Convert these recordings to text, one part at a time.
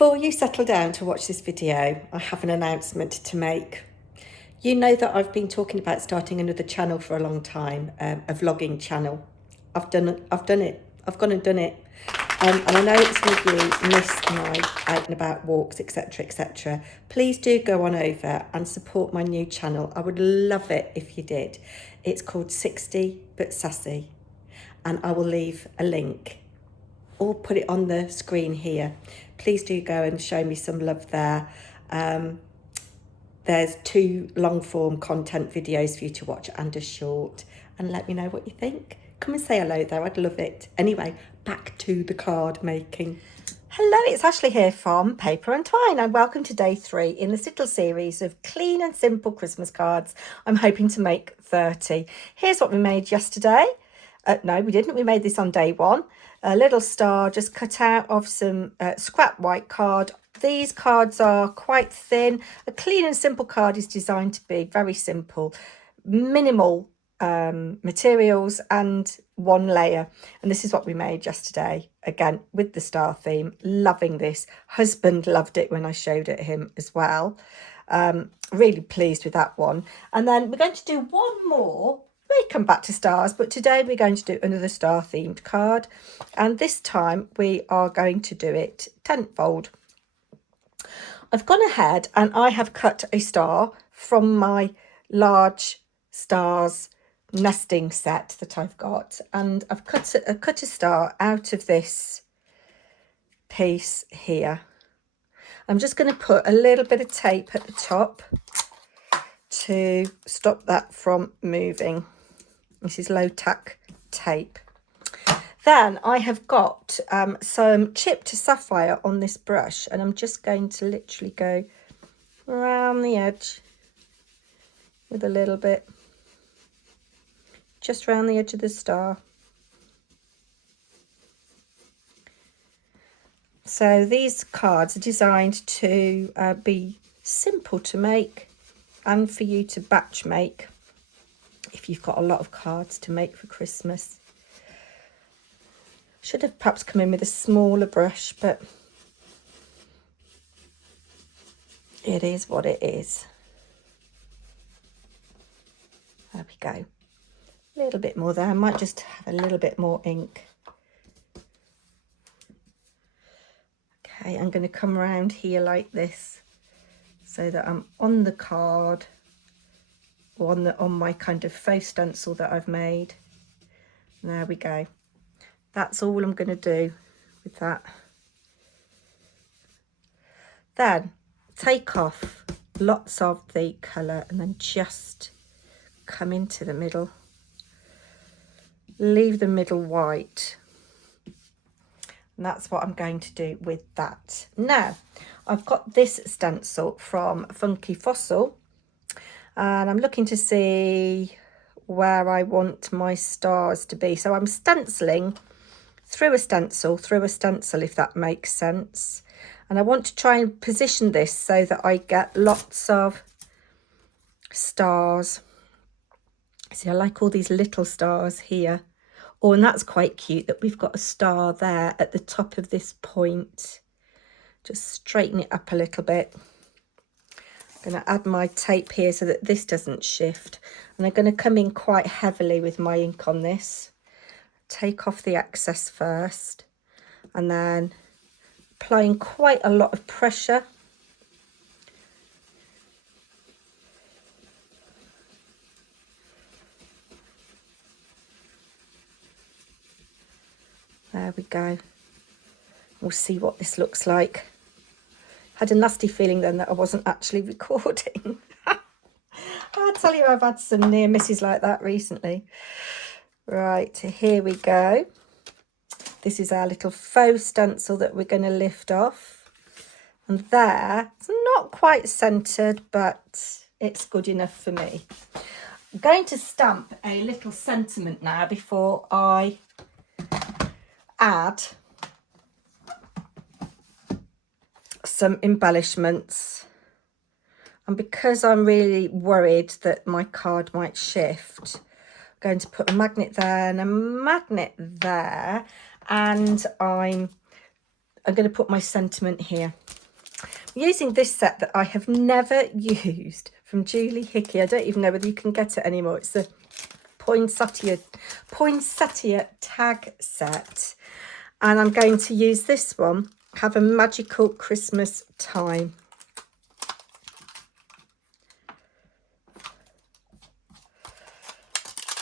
Before you settle down to watch this video, I have an announcement to make. You know that I've been talking about starting another channel for a long time, a vlogging channel. I've done it. I've gone and done it. And I know some of you miss my out and about walks, etc, etc. Please do go on over and support my new channel. I would love it if you did. It's called 60 but Sassy, and I will leave a link or put it on the screen here. Please do go and show me some love there. There's 2 long form content videos for you to watch and a short, and let me know what you think. Come and say hello there, I'd love it. Anyway, back to the card making. Hello, it's Ashley here from Paper&Twine, and welcome to day 3 in the Stencil series of clean and simple Christmas cards. I'm hoping to make 30. Here's what we made yesterday. No, we didn't. We made this on day 1. A little star just cut out of some scrap white card. These cards are quite thin. A clean and simple card is designed to be very simple, minimal materials and 1 layer. And this is what we made yesterday, again with the star theme. Loving this. Husband loved it when I showed it him as well. Really pleased with that one. And then we're going to do 1 more. We come back to stars, but today we're going to do another star themed card, and this time we are going to do it tenfold. I've gone ahead and I have cut a star from my large stars nesting set that I've got, and I've cut a star out of this piece here. I'm just going to put a little bit of tape at the top to stop that from moving. This is low tack tape. Then I have got some chipped sapphire on this brush, and I'm just going to literally go around the edge with a little bit, just around the edge of the star. So these cards are designed to be simple to make and for you to batch make if you've got a lot of cards to make for Christmas. Should have perhaps come in with a smaller brush, but it is what it is. There we go. A little bit more there. I might just have a little bit more ink. Okay, I'm going to come around here like this so that I'm on the card, or on my kind of faux stencil that I've made. There we go. That's all I'm going to do with that. Then take off lots of the colour and then just come into the middle. Leave the middle white. And that's what I'm going to do with that. Now, I've got this stencil from Funky Fossil, and I'm looking to see where I want my stars to be. So I'm stenciling through a stencil, if that makes sense. And I want to try and position this so that I get lots of stars. See, I like all these little stars here. Oh, and that's quite cute that we've got a star there at the top of this point. Just straighten it up a little bit. I'm going to add my tape here so that this doesn't shift, and I'm going to come in quite heavily with my ink on this. Take off the excess first, and then applying quite a lot of pressure. There we go. We'll see what this looks like. Had a nasty feeling then that I wasn't actually recording. I tell you, I've had some near misses like that recently. Right, here we go. This is our little faux stencil that we're going to lift off. And there, it's not quite centred, but it's good enough for me. I'm going to stamp a little sentiment now before I add some embellishments. And because I'm really worried that my card might shift, I'm going to put a magnet there and a magnet there, and I'm going to put my sentiment here. using this set that I have never used from Julie Hickey. I don't even know whether you can get it anymore. It's the poinsettia tag set. And I'm going to use this one, Have a Magical Christmas Time.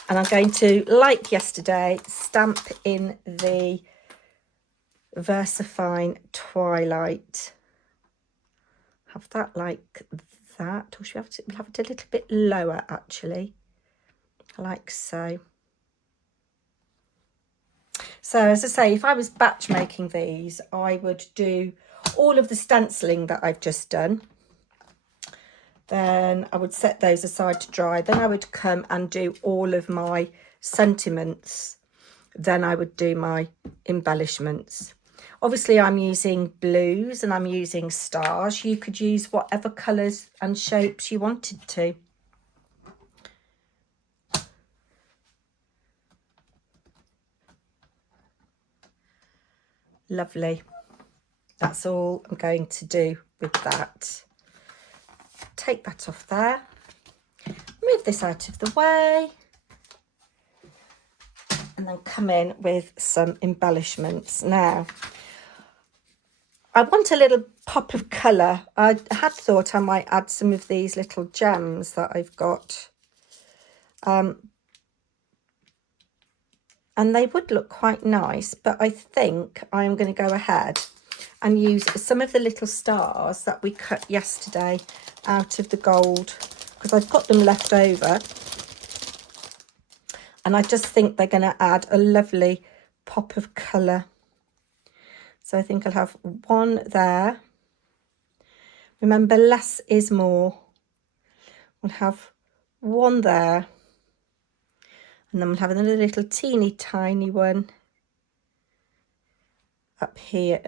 And I'm going to, like yesterday, stamp in the VersaFine Twilight. Have that like that, or should we have to have it a little bit lower actually, like so. So as I say, if I was batch making these, I would do all of the stenciling that I've just done. Then I would set those aside to dry. Then I would come and do all of my sentiments. Then I would do my embellishments. Obviously I'm using blues and I'm using stars. You could use whatever colours and shapes you wanted to. Lovely. That's all I'm going to do with that. Take that off there. Move this out of the way. And then come in with some embellishments. Now, I want a little pop of colour. I had thought I might add some of these little gems that I've got. And they would look quite nice, but I think I'm going to go ahead and use some of the little stars that we cut yesterday out of the gold, because I've got them left over. And I just think they're going to add a lovely pop of colour. So I think I'll have one there. Remember, less is more. We'll have one there. And then we'll have another little teeny tiny one up here.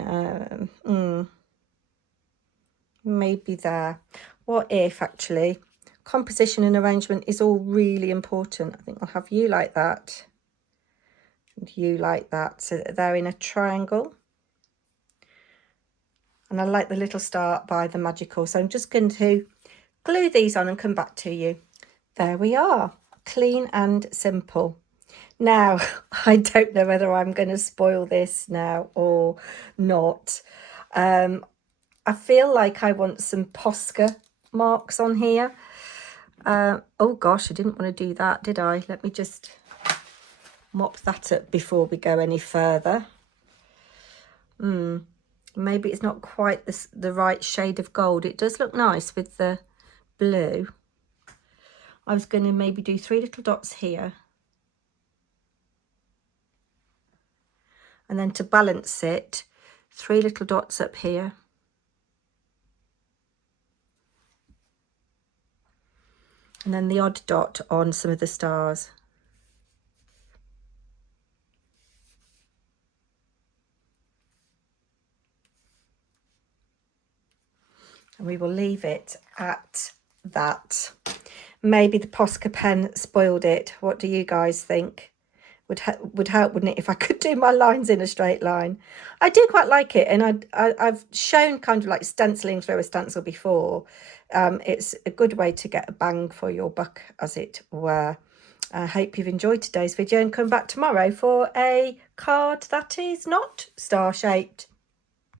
Maybe there. What if actually composition and arrangement is all really important? I think I'll have you like that and you like that, so that they're in a triangle. And I like the little star by the magical. So I'm just going to glue these on and come back to you. There we are. Clean and simple. Now, I don't know whether I'm going to spoil this now or not. I feel like I want some Posca marks on here. Oh gosh, I didn't want to do that, did I? Let me just mop that up before we go any further. Maybe it's not quite the right shade of gold. It does look nice with the blue. I was going to maybe do 3 little dots here. And then to balance it, 3 little dots up here. And then the odd dot on some of the stars. And we will leave it at that. Maybe the Posca pen spoiled it. What do you guys think? Would help, wouldn't it, if I could do my lines in a straight line? I do quite like it, and I've shown kind of like stenciling through a stencil before. It's a good way to get a bang for your buck, as it were. I hope you've enjoyed today's video and come back tomorrow for a card that is not star-shaped.